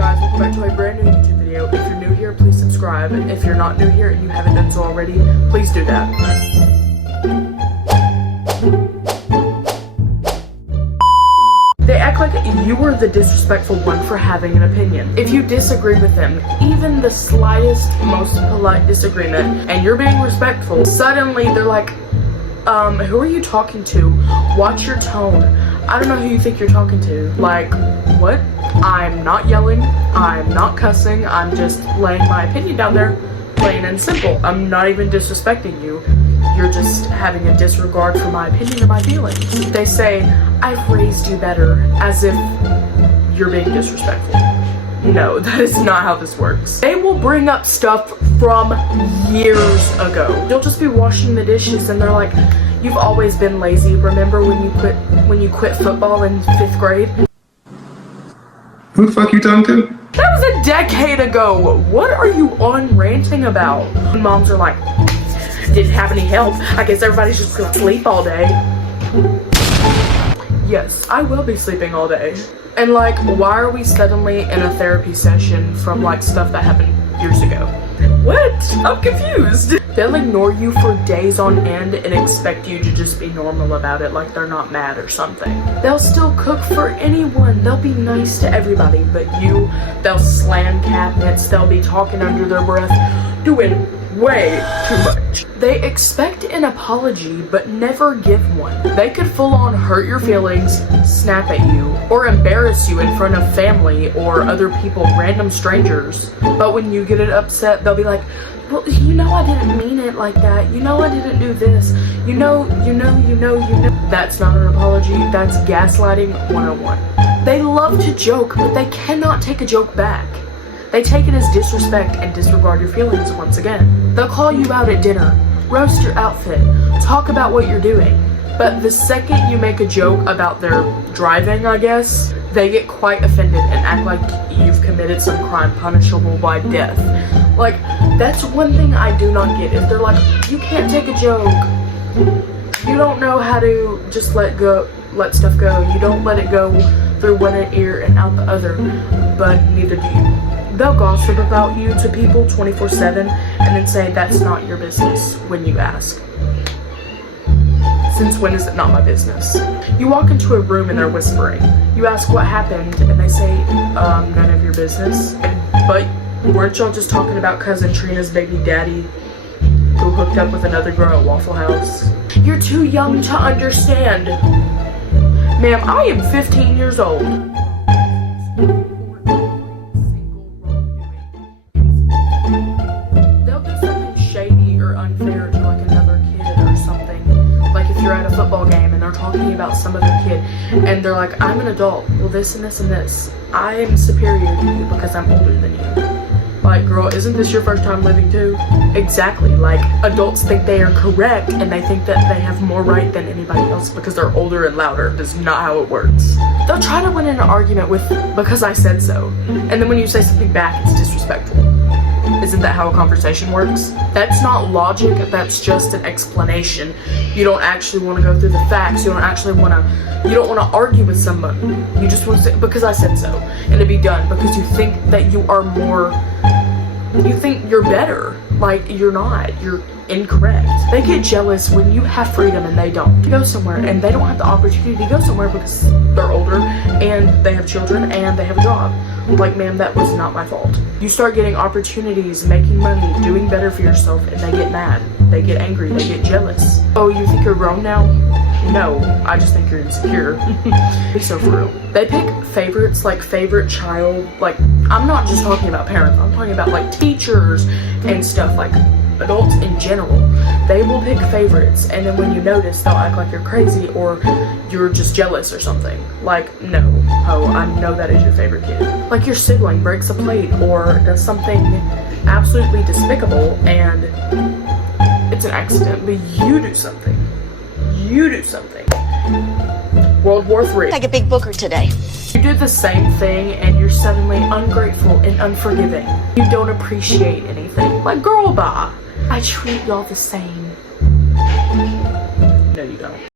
guys, welcome back to a brand new YouTube video. If you're new here, please subscribe. And if you're not new here and you haven't done so already, please do that. They act like you were the disrespectful one for having an opinion. If you disagree with them, even the slightest, most polite disagreement, and you're being respectful, suddenly they're like, who are you talking to? Watch your tone. I don't know who you think you're talking to. Like, what? I'm not yelling. I'm not cussing. I'm just laying my opinion down there, plain and simple. I'm not even disrespecting you. You're just having a disregard for my opinion or my feelings. They say, I've raised you better, as if you're being disrespectful. No, that is not how this works. They will bring up stuff from years ago. You'll just be washing the dishes and they're like, you've always been lazy. Remember when you quit football in 5th grade? Who the fuck you talking to? That was a decade ago. What are you on ranting about? Moms are like, didn't have any help. I guess everybody's just gonna sleep all day. Yes, I will be sleeping all day. And like, why are we suddenly in a therapy session from like stuff that happened years ago? What? I'm confused. They'll ignore you for days on end and expect you to just be normal about it, like they're not mad or something. They'll still cook for anyone. They'll be nice to everybody, but you, they'll slam cabinets. They'll be talking under their breath, doing way too much. They expect an apology, but never give one. They could full on hurt your feelings, snap at you, or embarrass you in front of family or other people, random strangers. But when you get it upset, they'll be like, well, you know I didn't mean it like that. You know I didn't do this. You know. That's not an apology. That's gaslighting 101. They love to joke, but they cannot take a joke back. They take it as disrespect and disregard your feelings once again. They'll call you out at dinner, roast your outfit, talk about what you're doing. But the second you make a joke about their driving, I guess, they get quite offended and act like you've committed some crime punishable by death. Like, that's one thing I do not get. If they're like, you can't take a joke, you don't know how to just let stuff go. You don't let it go through one ear and out the other, but neither do you. They'll gossip about you to people 24/7 and then say that's not your business when you ask. Since when is it not my business? You walk into a room and they're whispering. You ask what happened and they say, none of your business. But weren't y'all just talking about cousin Trina's baby daddy who hooked up with another girl at Waffle House? You're too young to understand. Ma'am, I am 15 years old. They'll do something shady or unfair to like another kid or something. Like if you're at a football game and they're talking about some other kid and they're like, I'm an adult. Well, this and this and this. I am superior to you because I'm older than you. Like, girl, isn't this your first time living too? Exactly. Like, adults think they are correct and they think that they have more right than anybody else because they're older and louder. That's not how it works. They'll try to win an argument with, because I said so. And then when you say something back, it's disrespectful. Isn't that how a conversation works? That's not logic, that's just an explanation. You don't actually want to go through the facts. You don't want to argue with somebody. You just want to say, because I said so. And to be done, because you think that you are more, you think you're better. Like, you're not. You're incorrect. They get jealous when you have freedom and they don't. You go somewhere and they don't have the opportunity to go somewhere because they're older and they have children and they have a job. Like, ma'am, that was not my fault. You start getting opportunities, making money, doing better for yourself, and they get mad. They get angry. They get jealous. Oh, you think you're grown now? No, I just think you're insecure. So for real. They pick favorites, like favorite child. Like, I'm not just talking about parents. I'm talking about like teachers and stuff, like adults in general. They will pick favorites, and then when you notice, they'll act like you're crazy or you're just jealous or something. Like, no, oh, I know that is your favorite kid. Like your sibling breaks a plate or does something absolutely despicable and it's an accident, but you do something. World War III. Like a big booker today. You do the same thing and you're suddenly ungrateful and unforgiving. You don't appreciate anything. Like, girl, bye. I treat y'all the same. No, you don't.